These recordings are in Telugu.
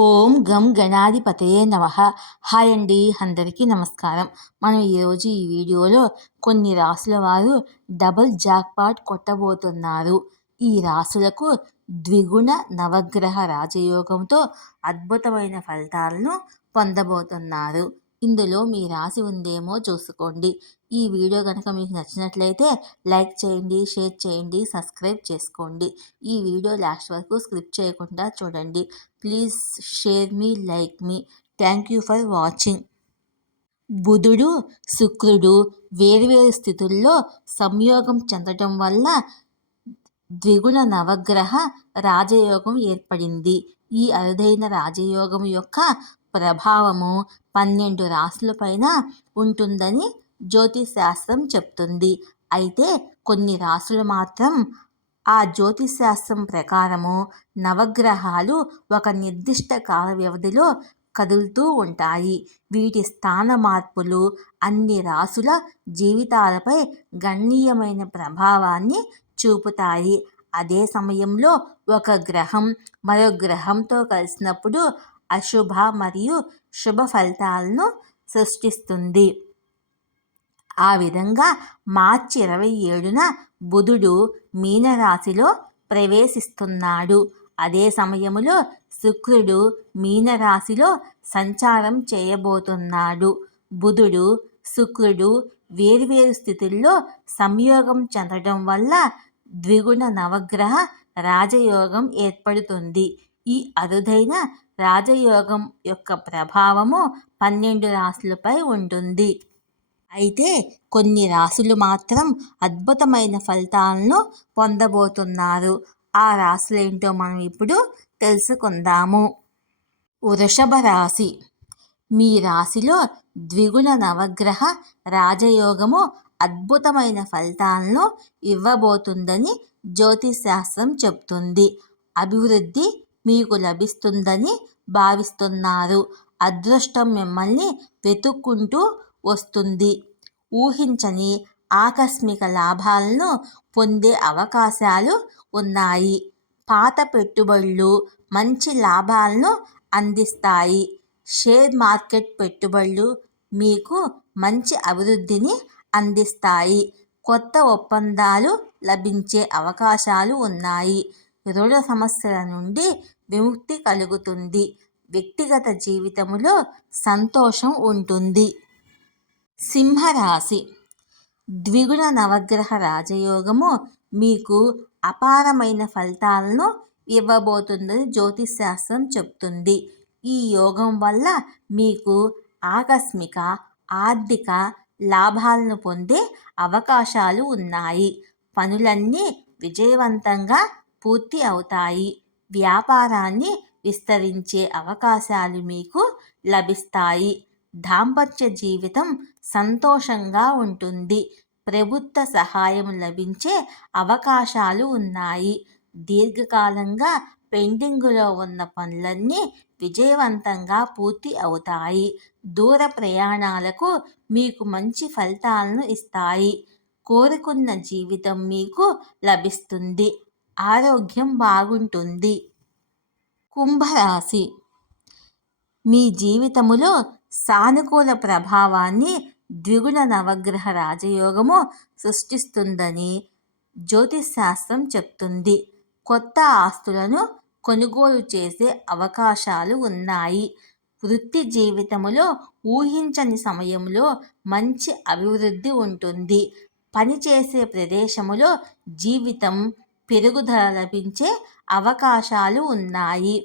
ఓం గం గణాధిపతయే నమ. హాయ్ అండి అందరికీ నమస్కారం. మనం ఈరోజు ఈ వీడియోలో కొన్ని రాసుల వారు డబుల్ జాక్పాట్ కొట్టబోతున్నారు. ఈ రాసులకు ద్విగుణ నవగ్రహ రాజయోగంతో అద్భుతమైన ఫలితాలను పొందబోతున్నారు. ఇందులో మీ రాసి ఉందేమో చూసుకోండి. ఈ వీడియో కనుక మీకు నచ్చినట్లయితే లైక్ చేయండి షేర్ చేయండి సబ్స్క్రైబ్ చేసుకోండి. ఈ వీడియో లాస్ట్ వరకు స్క్రిప్ట్ చేయకుండా చూడండి. ప్లీజ్ షేర్ మీ like me. Thank you for watching. బుధుడు శుక్రుడు వేరువేరు స్థితుల్లో సంయోగం చెందటం వల్ల ద్విగుణ నవగ్రహ రాజయోగం ఏర్పడింది. ఈ అరుదైన రాజయోగం యొక్క ప్రభావము పన్నెండు రాశులపైన ఉంటుందని జ్యోతిశాస్త్రం చెప్తుంది. అయితే కొన్ని రాశులు మాత్రం ఆ జ్యోతిశాస్త్రం ప్రకారము నవగ్రహాలు ఒక నిర్దిష్ట కాల వ్యవధిలో కదులుతూ ఉంటాయి. వీటి స్థాన మార్పులు అన్ని రాసుల జీవితాలపై గణనీయమైన ప్రభావాన్ని చూపుతాయి. అదే సమయంలో ఒక గ్రహం మరో గ్రహంతో కలిసినప్పుడు అశుభ మరియు శుభ ఫలితాలను సృష్టిస్తుంది. ఆ విధంగా మార్చి ఇరవై ఏడున బుధుడు మీనరాశిలో ప్రవేశిస్తున్నాడు. అదే సమయంలో శుక్రుడు మీనరాశిలో సంచారం చేయబోతున్నాడు. బుధుడు శుక్రుడు వేర్వేరు స్థితుల్లో సంయోగం చెందడం వల్ల ద్విగుణ నవగ్రహ రాజయోగం ఏర్పడుతుంది. ఈ అరుదైన రాజయోగం యొక్క ప్రభావము పన్నెండు రాసులపై ఉంటుంది. అయితే కొన్ని రాశులు మాత్రం అద్భుతమైన ఫలితాలను పొందబోతున్నారు. ఆ రాశులేంటో మనం ఇప్పుడు తెలుసుకుందాము. వృషభ రాశి. మీ రాశిలో ద్విగుణ నవగ్రహ రాజయోగము అద్భుతమైన ఫలితాలను ఇవ్వబోతుందని జ్యోతిశాస్త్రం చెప్తుంది. అభివృద్ధి మీకు లభిస్తుందని భావిస్తున్నారు. అదృష్టం మిమ్మల్ని వెతుక్కుంటూ వస్తుంది. ఊహించని ఆకస్మిక లాభాలను పొందే అవకాశాలు ఉన్నాయి. పాత పెట్టుబడులు మంచి లాభాలను అందిస్తాయి. షేర్ మార్కెట్ పెట్టుబడులు మీకు మంచి అభివృద్ధిని అందిస్తాయి. కొత్త ఒప్పందాలు లభించే అవకాశాలు ఉన్నాయి. రుణ సమస్యల నుండి విముక్తి కలుగుతుంది. వ్యక్తిగత జీవితంలో సంతోషం ఉంటుంది. సింహరాశి. ద్విగుణ నవగ్రహ రాజయోగము మీకు అపారమైన ఫలితాలను ఇవ్వబోతుందని జ్యోతిశాస్త్రం చెప్తుంది. ఈ యోగం వల్ల మీకు ఆకస్మిక ఆర్థిక లాభాలను పొందే అవకాశాలు ఉన్నాయి. పనులన్నీ విజయవంతంగా పూర్తి అవుతాయి. వ్యాపారాన్ని విస్తరించే అవకాశాలు మీకు లభిస్తాయి. దాంపత్య జీవితం సంతోషంగా ఉంటుంది. ప్రభుత్వ సహాయం లభించే అవకాశాలు ఉన్నాయి. దీర్ఘకాలంగా పెండింగులో ఉన్న పనులన్నీ విజయవంతంగా పూర్తి అవుతాయి. దూర ప్రయాణాలకు మీకు మంచి ఫలితాలను ఇస్తాయి. కోరుకున్న జీవితం మీకు లభిస్తుంది. ఆరోగ్యం బాగుంటుంది. కుంభరాశి. మీ జీవితములో సానుకూల ప్రభావాన్ని ద్విగుణ నవగ్రహ రాజయోగము సృష్టిస్తుందని జ్యోతిశాస్త్రం చెప్తుంది. కొత్త ఆస్తులను కొనుగోలు చేసే అవకాశాలు ఉన్నాయి. వృత్తి జీవితంలో ఊహించని సమయంలో మంచి అభివృద్ధి ఉంటుంది. పనిచేసే ప్రదేశములో జీవితం పెరుగుదల లభించే అవకాశాలు ఉన్నాయి.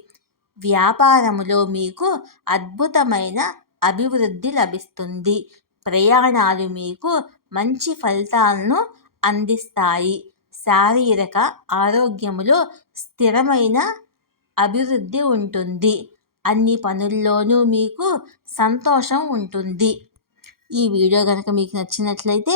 వ్యాపారములో మీకు అద్భుతమైన అభివృద్ధి లభిస్తుంది. ప్రయాణాలు మీకు మంచి ఫలితాలను అందిస్తాయి. శారీరక ఆరోగ్యములో స్థిరమైన అభివృద్ధి ఉంటుంది. అన్ని పనుల్లోనూ మీకు సంతోషం ఉంటుంది. ఈ వీడియో కనుక మీకు నచ్చినట్లయితే